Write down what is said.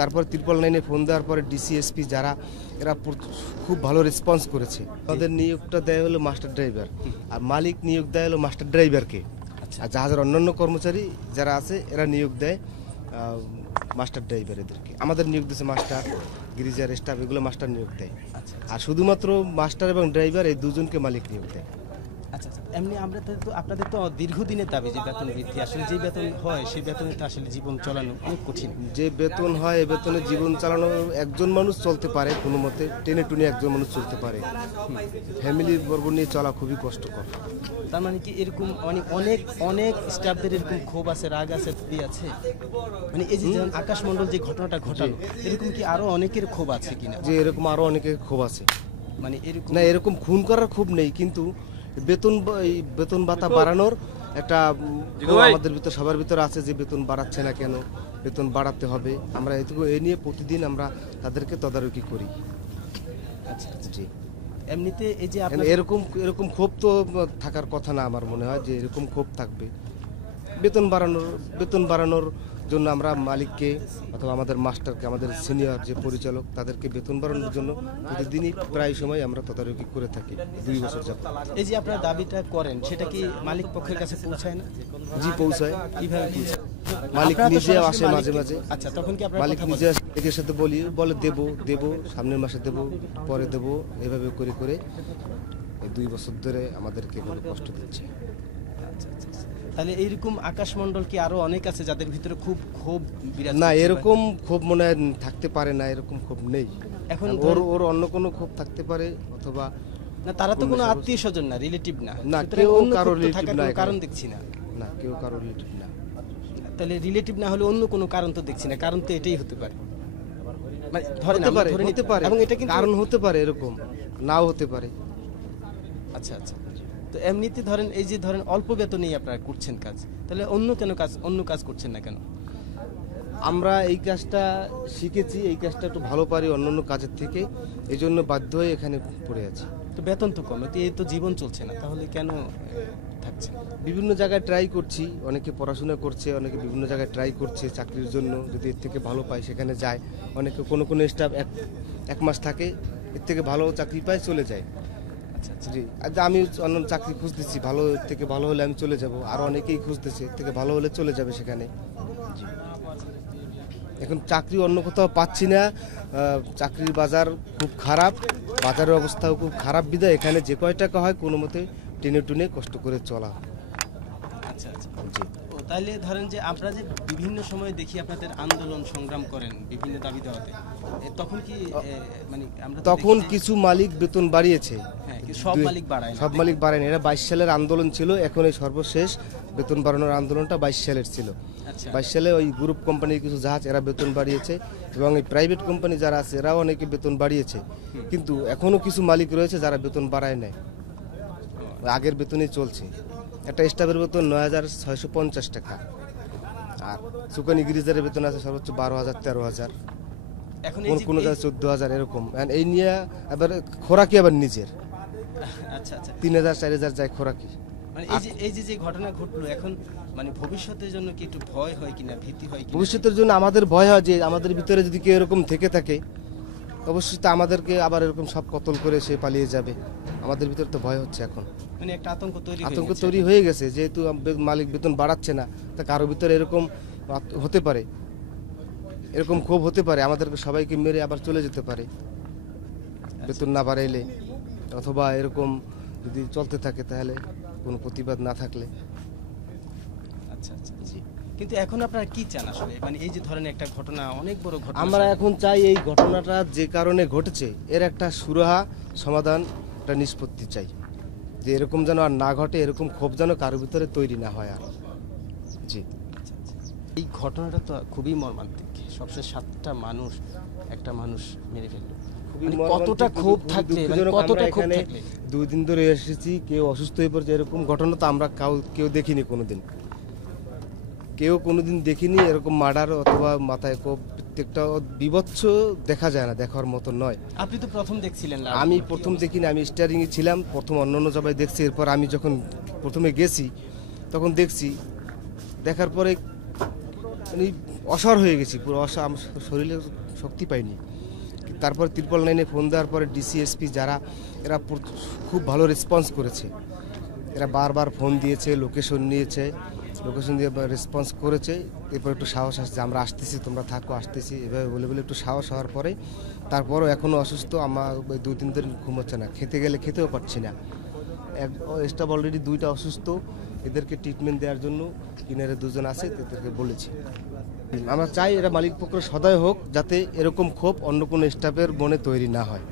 তারপর ত্রিপল নাইনে ফোন দেওয়ার পরে ডিসিএসপি যারা এরা খুব ভালো রেসপন্স করেছে। তাদের নিয়োগটা দেয় হলো মাস্টার ড্রাইভার, আর মালিক নিয়োগ দেয় হলো মাস্টার ড্রাইভারকে। আর জাহাজের অন্যান্য কর্মচারী যারা আছে এরা নিয়োগ দেয় মাস্টার ড্রাইভার এদেরকে। আমাদের নিয়োগ দিয়েছে মাস্টার, গিরিজার স্টাফ, এগুলো মাস্টার নিয়োগ দেয়। আর শুধুমাত্র মাস্টার এবং ড্রাইভার এই দুজনকে মালিক নিয়োগ দেয়। আচ্ছা আচ্ছা, এমনি আমরা তো আপনাদের তো দীর্ঘদিনের দাবি যে বেতন বৃদ্ধি, আসলে যে বেতন হয় সেই বেতনে তো আসলে জীবন চালানো অনেক কঠিন। যে বেতন হয় এই বেতনে জীবন চালানো একজন মানুষ চলতে পারে, কোনো মতে টেনে টুনে একজন মানুষ চলতে পারে। ফ্যামিলির বর্গ নিয়ে চলা খুবই কষ্টকর। তার মানে কি এরকম মানে অনেক অনেক স্টাফদের এরকম ক্ষোভ আছে, রাগ আছে, আছে, মানে এই যে যেমন আকাশ মণ্ডল যে ঘটনাটা ঘটালো, এরকম কি আরো অনেকের ক্ষোভ আছে কিনা? যে এরকম আরো অনেকের ক্ষোভ আছে, মানে এরকম না এরকম খুন করার ক্ষোভ নেই, কিন্তু বেতন ভাতা বাড়ানোর একটা আমাদের ভিতর সবার ভিতরে আছে যে বেতন বাড়াচ্ছে না কেন, বেতন বাড়াতে হবে। আমরা এটুকু এই নিয়ে প্রতিদিন আমরা তাদেরকে তদারকি করি। আচ্ছা জি। এমনিতে এই যে এরকম ক্ষোভ তো থাকার কথা না, আমার মনে হয় যে এরকম ক্ষোভ থাকবে। বেতন বাড়ানোর জন্য আমরা মালিককে অথবা আমাদের মাস্টারকে, আমাদের সিনিয়র যে পরিচালক, তাদেরকে বেতন বাড়ানোর জন্য প্রতিদিনই প্রায় সময় আমরা তদারকি করে থাকি 2 বছর যাবত। এই যে আপনারা দাবিটা করেন সেটা কি মালিক পক্ষের কাছে পৌঁছায় না? জি পৌঁছায়। কিভাবে পৌঁছায়? মালিক নিজে আসে মাঝে মাঝে। আচ্ছা, তখন কি আপনারা মালিক নিজে এর সাথে বলে দেব সামনের মাসে দেব, পরে দেব, এভাবে করে করে এই 2 বছর ধরে আমাদেরকে এগুলো কষ্ট দিচ্ছে। তাহলে এইরকম আকাশমণ্ডল কি আরো অনেক আছে যাদের ভিতরে খুব ক্ষোভ বিরাজ? না, এরকম ক্ষোভ মনে হয় থাকতে পারে না, এরকম ক্ষোভ নেই। এখন ওর অন্য কোনো ক্ষোভ থাকতে পারে, অথবা না, তারা তো কোনো আত্মীয় স্বজন না, রিলেটিভ না। না, কেউ কারো রিলেটিভ না, কারণ দেখছি না। না, কেউ কারো রিলেটিভ না। তাহলে রিলেটিভ না হলে অন্য কোনো কারণ তো দেখছি না। কারণ তো এটাই হতে পারে, মানে হতে পারে, এবং এটা কিন্তু কারণ হতে পারে, এরকম নাও হতে পারে। আচ্ছা আচ্ছা। তো এমনিতে ধরেন এই যে ধরেন অল্প বেতনেই আপনারা করছেন কাজ, তাহলে অন্য কাজ করছেন না কেন? আমরা এই কাজটা শিখেছি, এই কাজটা একটু ভালো পারি অন্যান্য কাজের থেকে, এই জন্য বাধ্য হয়ে এখানে পড়ে আছি। তো বেতন তো কম, এই তো জীবন চলছে না, তাহলে কেন থাকছে? বিভিন্ন জায়গায় ট্রাই করছি, অনেকে পড়াশোনা করছে, অনেকে বিভিন্ন জায়গায় ট্রাই করছে চাকরির জন্য, যদি এর থেকে ভালো পায় সেখানে যায়। অনেকে কোনো স্টাফ 1 মাস থাকে, এর থেকে ভালো চাকরি পায় চলে যায়। জি, আমি অন্য চাকরি খুঁজতেছি, ভালো থেকে ভালো হলে আমি চলে যাব, আর অনেকেই খুঁজতেছে এর থেকে ভালো হলে চলে যাবে সেখানে। জি, এখন চাকরি অন্য কোথাও পাচ্ছি না, চাকরির বাজার খুব খারাপ, বাজারের অবস্থাও খুব খারাপ, বিধায় এখানে যে কয় টাকা হয় কোনো মতে টেনে টুনে কষ্ট করে চলা। আচ্ছা আচ্ছা জি। তাহলে ধরেন যে আপনারা যে বিভিন্ন সময় দেখি আপনাদের আন্দোলন সংগ্রাম করেন বিভিন্ন দাবি দেওয়াতে, তখন কি মানে আমরা তখন কিছু মালিক বেতন বাড়িয়েছে, সব মালিক বাড়ায়, সব মালিক বাড়ায়নি। এটা 22 সালের আন্দোলন ছিল, এখন এই সর্বশেষ বেতন বাড়ানোর আন্দোলনটা 22 সালের ছিল। 22 সালে ওই গ্রুপ কোম্পানির কিছু জাহাজ এরা বেতন বাড়িয়েছে, এবং এই প্রাইভেট কোম্পানি যারা আছে এরাও অনেকে বেতন বাড়িয়েছে, কিন্তু এখনো কিছু মালিক রয়েছে যারা বেতন বাড়ায় নাই, আগের বেতনই চলছে। একটা স্টাফের বেতন 9,650 টাকা, আর সুকানি গিরিজারের বেতন আছে সর্বোচ্চ 12,000 13,000, এখন কোন জায়গায় 14,000 এরকম। এই নিয়ে আবার খোরাকি আবার নিজের। আচ্ছা আচ্ছা, 3,000 4,000 যায় খোরাকি। মানে এই যে ঘটনা ঘটলো, এখন মানে ভবিষ্যতের জন্য কি একটু ভয় হয় কিনা, ভীতি হয় কিনা? ভবিষ্যতের জন্য আমাদের ভয় হয় যে আমাদের ভিতরে যদি কেউ এরকম থেকে থাকে, অবশ্যই তো আমাদেরকে আবার এরকম সব কতল করে সে পালিয়ে যাবে। আমাদের ভিতরে তো ভয় হচ্ছে এখন, মানে একটা আতঙ্ক তৈরি হয়ে গেছে, যেহেতু মালিক বেতন বাড়াচ্ছে না, তা কারো ভিতরে এরকম হতে পারে, এরকম ক্ষোভ হতে পারে, আমাদেরকে সবাইকে মেরে আবার চলে যেতে পারে বেতন না বাড়াইলে, অথবা এরকম যদি চলতে থাকে তাহলে কোনো প্রতিবাদ না থাকলে। আচ্ছা আচ্ছা জি। কিন্তু এখন আপনারা কি চান আসলে, মানে এই যে ধরেন একটা ঘটনা, অনেক বড় ঘটনা, আমরা এখন চাই এই ঘটনাটা যে কারণে ঘটেছে এর একটা সুরাহা সমাধান, একটা নিষ্পত্তি চাই, যে এরকম যেন আর না ঘটে, এরকম ক্ষোভ যেন কারোর ভিতরে তৈরি না হয় আর। জি, এই ঘটনাটা তো খুবই মর্মান্তিক, সবশেষ 7টা মানুষ, একটা মানুষ মেরে ফেললো, কতটা ক্ষোভ থাকলে, কতটা ক্ষোভ থাকলে। 2 দিন ধরে এসেছি, কেউ অসুস্থ হয়ে পড়ছে, এরকম ঘটনা তো আমরা কেউ দেখিনি কোনোদিন, কোনোদিন দেখিনি এরকম মার্ডার অথবা মাথায় কোপ, প্রত্যেকটা বিভৎস দেখা যায় না, দেখার মতো নয়। আপনি তো প্রথম দেখছিলেন? আমি প্রথম দেখিনি, আমি স্টিয়ারিংয়ে ছিলাম, প্রথম অন্যান্য সবাই দেখছি, এরপর আমি যখন প্রথমে গেছি তখন দেখছি, দেখার পরে মানে অসহায় হয়ে গেছি, পুরো আমার শরীরে শক্তি পাইনি। তারপর 999-এ ফোন দেওয়ার পরে ডিসিএসপি যারা, এরা খুব ভালো রেসপন্স করেছে। এরা বারবার ফোন দিয়েছে, লোকেশন নিয়েছে, লোকেশন দিয়ে রেসপন্স করেছে। এরপর একটু সাহস আসছে, আমরা আসতেছি, তোমরা থাকো, আসতেছি, এভাবে বলে বলে একটু সাহস হওয়ার পরে তারপরও এখনও অসুস্থ। আমার 2-3 দিন ঘুম হচ্ছে না, খেতে গেলে খেতেও পারছি না। স্টাফ অলরেডি 2টা অসুস্থ, এদেরকে ট্রিটমেন্ট দেওয়ার জন্য কিনারে 2জন আছে, এদেরকে বলেছি। আমরা চাই এরা মালিক পক্ষ সদয় হোক, যাতে এরকম ক্ষোভ অন্য কোনো স্টাফের মনে তৈরি না হয়।